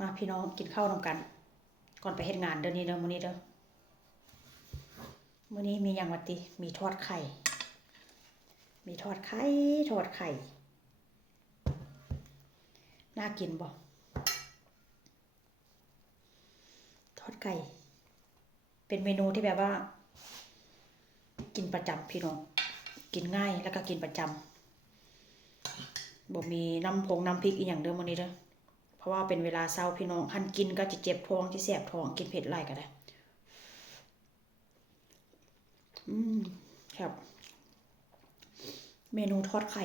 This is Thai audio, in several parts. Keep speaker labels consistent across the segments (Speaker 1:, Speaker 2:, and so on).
Speaker 1: มาพี่น้องกินข้าวนำกัน ก่อนไปเฮ็ดงานเดี๋ยวนี้เด้อมื้อนี้เด้อมื้อนี้มีหยังวัติมีทอดไข่ มีทอดไข่ทอดไข่ น่ากินบ่ทอดไก่ เป็นเมนูที่แบบว่า กินประจำพี่น้อง กินง่ายแล้วก็กินประจำบ่มีน้ำพงน้ำพริกอีหยังเด้อมื้อนี้เด้อ เพราะว่าเป็นเวลาเช้าพี่น้องหันกินก็จะเจ็บท้องที่แสบท้องกินเผ็ดไรก็ได้ อืมครับ เมนูทอดไข่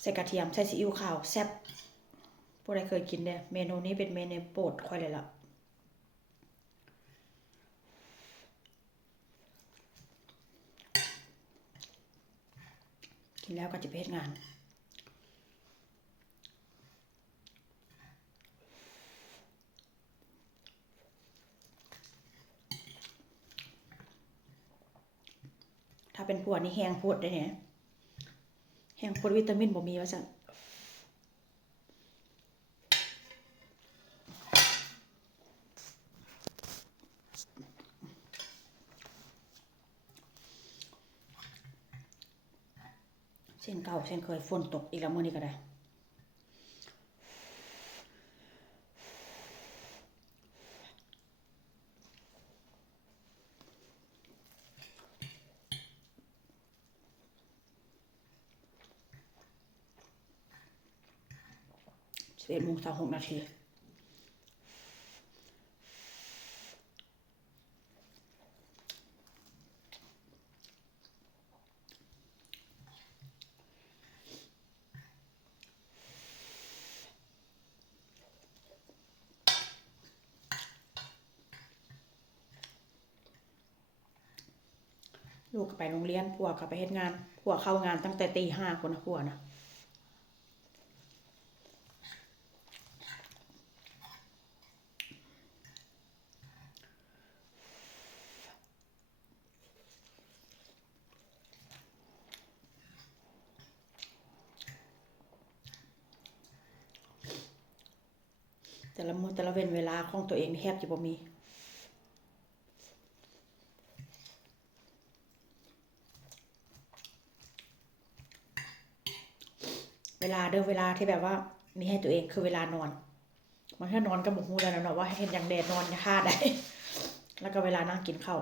Speaker 1: ใส่กระเทียมใส่ซีอิ๊วขาวแซ่บพวกใดเคยกินเนี่ยเมนูนี้เป็นเมนูโปรดค่อยเลยล่ะกินแล้วก็จะไปเฮ็ดงาน ถ้าเป็นปวดนี่แห้งโพดได้เนี่ยแห้งโพดวิตามินบ่มีว่าสั่นเส้นเก่าเส้นเคยฝนตกอีกแล้วมื้อนี้ก็ได้ สิบ เอ็ดโมงสามหกนาทีลูกก็ไปโรงเรียน ผัวก็ไปเฮ็ดงาน ผัวเข้างานตั้งแต่ตีห้าคนนะผัวนะ แต่ละมือแต่ละเว้นเวลาของตัวเองแทบจะบ่มีเวลาเดิมเวลาที่แบบว่ามีให้ตัวเองคือเวลานอนมันแค่นอนก็บอกฮู้แล้วนะเนาะว่าเห็นอย่างแดดนอนจะฆ่าได้ แล้วก็เวลานั่งกินข้าว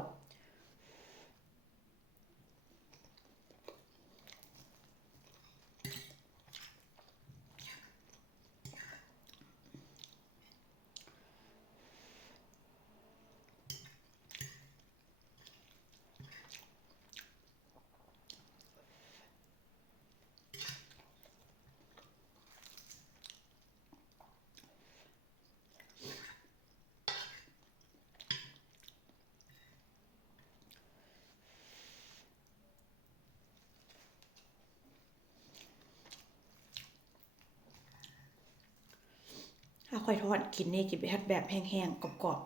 Speaker 1: ค่อยทอดกินนี่กินไปฮัดแบบแห้งๆกรอบ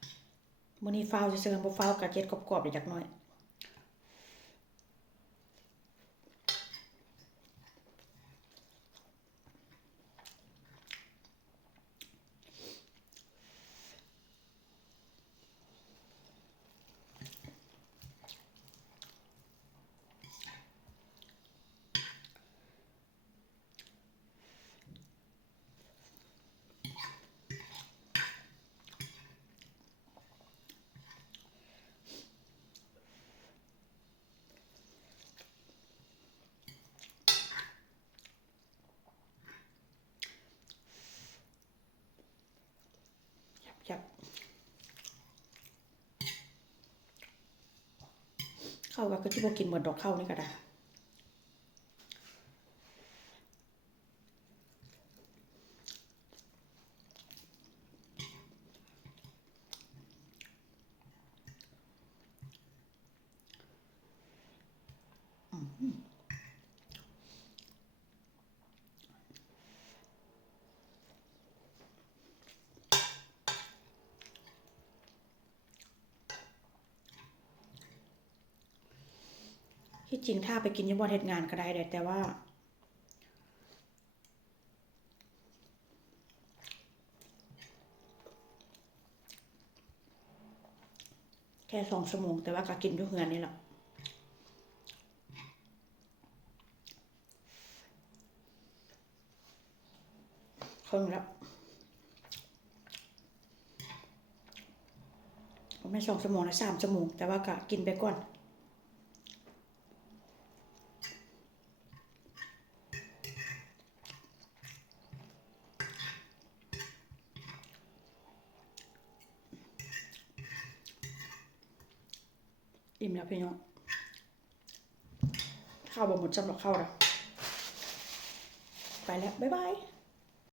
Speaker 1: ๆมื้อนี้ฟาวซื่อๆบ่ฟาวกะเจ็ดกรอบๆได้จักหน่อยบ เข้าก็คือที่บ่กินเหมือนดอกเข้านี่ก็ได้ ที่จริงถ้าไปกินยี่บอลเฮ็ดงานก็ได้แต่ว่า แค่สองสมองแต่ว่าก็กินด้วเฮือนนี่แหละคงแล้วไม่สองสมองนะสามสมองแต่ว่าก็กินไปก่อน อิ่มแล้วพี่น้องข้าวบ่หมดจำหรับข้าวนะไปแล้ว บ๊ายบาย